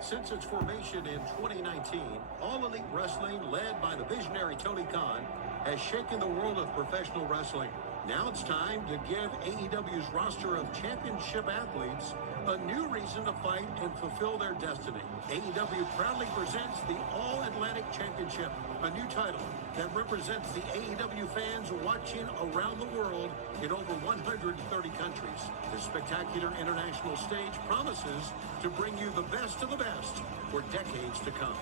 Since its formation in 2019, All Elite Wrestling, led by the visionary Tony Khan, has shaken the world of professional wrestling. Now it's time to give AEW's roster of championship athletes a new reason to fight and fulfill their destiny. AEW proudly presents the All-Atlantic Championship, a new title that represents the AEW fans watching around the world in over 130 countries. This spectacular international stage promises to bring you the best of the best for decades to come.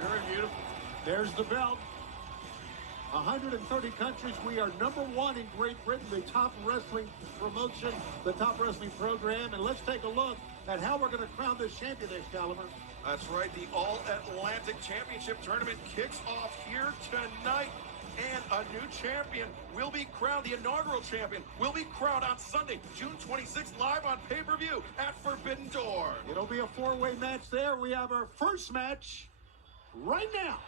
Very beautiful. There's the belt. 130 countries. We are #1 in Great Britain, the top wrestling promotion, the top wrestling program. And let's take a look at how we're going to crown this champion, Excalibur. That's right. The All-Atlantic Championship Tournament kicks off here tonight. And a new champion will be crowned. The inaugural champion will be crowned on Sunday, June 26th, live on pay-per-view at Forbidden Door. It'll be a four-way match there. We have our first match right now.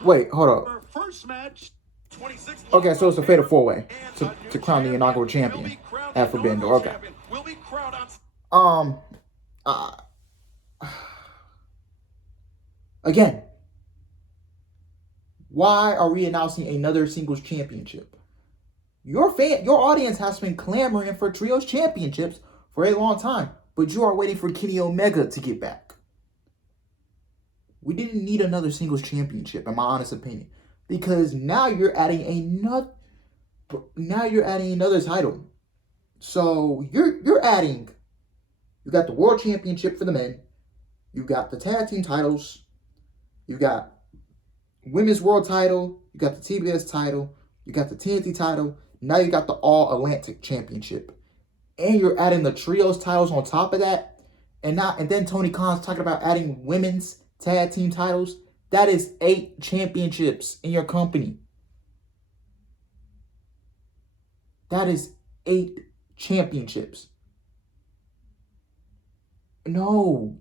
Wait, hold up. Our first match. 26th. Okay, so it's a fatal four-way to crown the inaugural champion at Forbidden Door. Okay. Will be crowned on again, why are we announcing another singles championship? Your audience has been clamoring for trios championships for a long time, but you are waiting for Kenny Omega to get back. We didn't need another singles championship, in my honest opinion, because now you're adding another title. So you're adding. You got the world championship for the men. You got the tag team titles. You got women's world title. You got the TBS title. You got the TNT title. Now you got the All-Atlantic championship, and you're adding the trios titles on top of that. And then Tony Khan's talking about adding women's tag team titles. That is 8 championships in your company. That is 8 championships. No,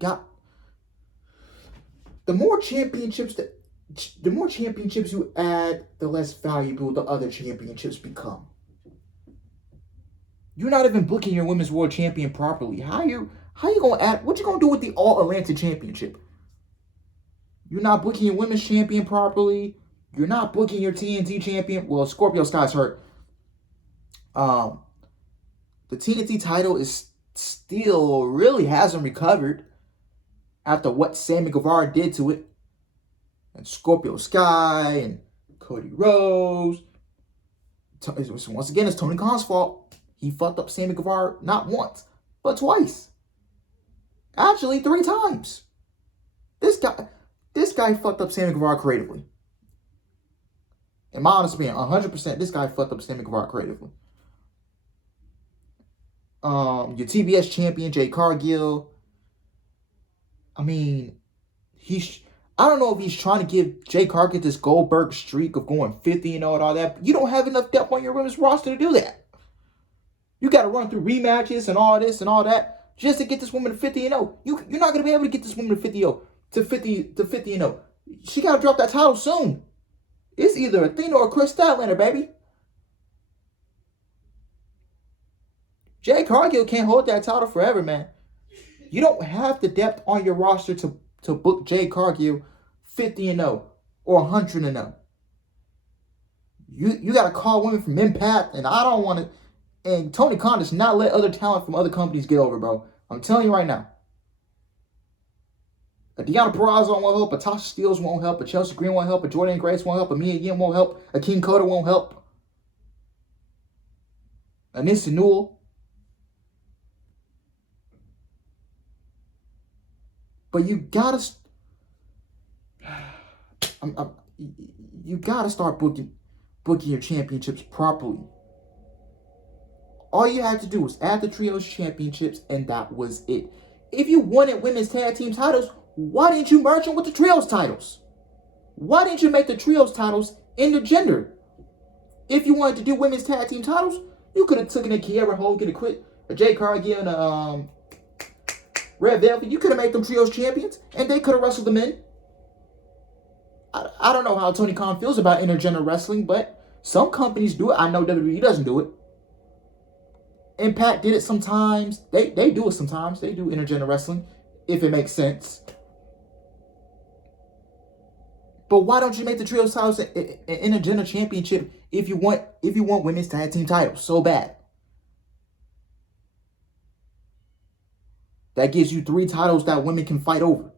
the more championships you add, the less valuable the other championships become. You're not even booking your women's world champion properly. How you gonna add? What you gonna do with the All-Atlantic championship? You're not booking your women's champion properly. You're not booking your TNT champion. Well, Scorpio Sky's hurt. The TNT title is still really hasn't recovered after what Sammy Guevara did to it. And Scorpio Sky and Cody Rhodes. Once again, it's Tony Khan's fault. He fucked up Sammy Guevara not once, but twice. Actually, 3 times. This guy fucked up Sammy Guevara creatively. In my honest opinion, 100%, this guy fucked up Sammy Guevara creatively. Your TBS champion, Jay Cargill. I mean, I don't know if he's trying to give Jay Cargill this Goldberg streak of going 50 and all that. But you don't have enough depth on your women's roster to do that. You got to run through rematches and all this and all that just to get this woman to 50 and 0. You're not going to be able to get this woman to 50 and 0. She got to drop that title soon. It's either Athena or Chris Statlander, baby. Jay Cargill can't hold that title forever, man. You don't have the depth on your roster to book Jay Cargill 50 and 0 or 100 and 0. You got to call women from Impact, and I don't want to. And Tony Khan does not let other talent from other companies get over, bro. I'm telling you right now. A Deanna Purrazzo won't help. A Tasha Steelz won't help. A Chelsea Green won't help. A Jordan Grace won't help. A Mia Yim won't help. A King Coda won't help. A Nissa Newell. But you gotta start booking your championships properly. All you had to do was add the trios championships, and that was it. If you wanted women's tag team titles, why didn't you merge them with the trios titles? Why didn't you make the trios titles intergender? If you wanted to do women's tag team titles, you could have taken a Kiera Hogan, a quit a Jay Cargill, and a Red Velvet. You could have made them trios champions, and they could have wrestled them in. I don't know how Tony Khan feels about intergender wrestling, but some companies do it. I know WWE doesn't do it. Impact did it sometimes. They do it sometimes. They do intergender wrestling, if it makes sense. But why don't you make the trios titles an intergender championship if you want women's tag team titles so bad? That gives you 3 titles that women can fight over.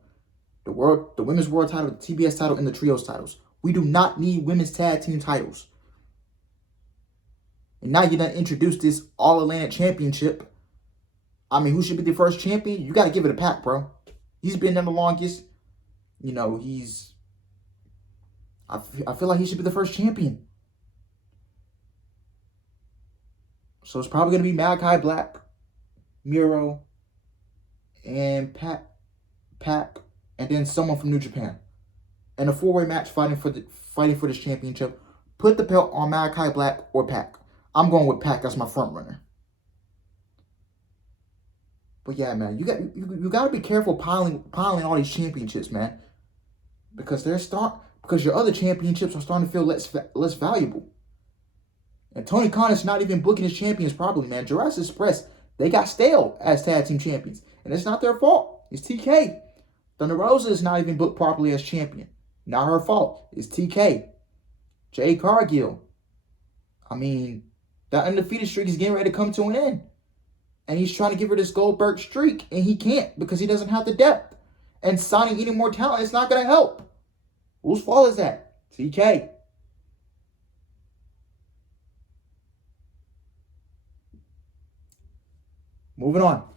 The women's world title, the TBS title, and the trios titles. We do not need women's tag team titles. And now you done introduced this All-Atlantic Championship. I mean, who should be the first champion? You got to give it a Pac, bro. He's been there the longest. You know, I feel like he should be the first champion. So it's probably going to be Malachi Black, Miro, and Pac, and then someone from New Japan. And a 4-way match fighting for this championship. Put the belt on Malachi Black or Pac. I'm going with Pac as my front runner. But yeah, man, you got to be careful piling all these championships, man, because your other championships are starting to feel less valuable. And Tony Khan is not even booking his champions properly, man. Jurassic Express, they got stale as tag team champions, and it's not their fault. It's TK. Thunder Rosa is not even booked properly as champion. Not her fault. It's TK. Jade Cargill. I mean, that undefeated streak is getting ready to come to an end. And he's trying to give her this Goldberg streak, and he can't because he doesn't have the depth. And signing any more talent is not going to help. Whose fault is that? TK. Moving on.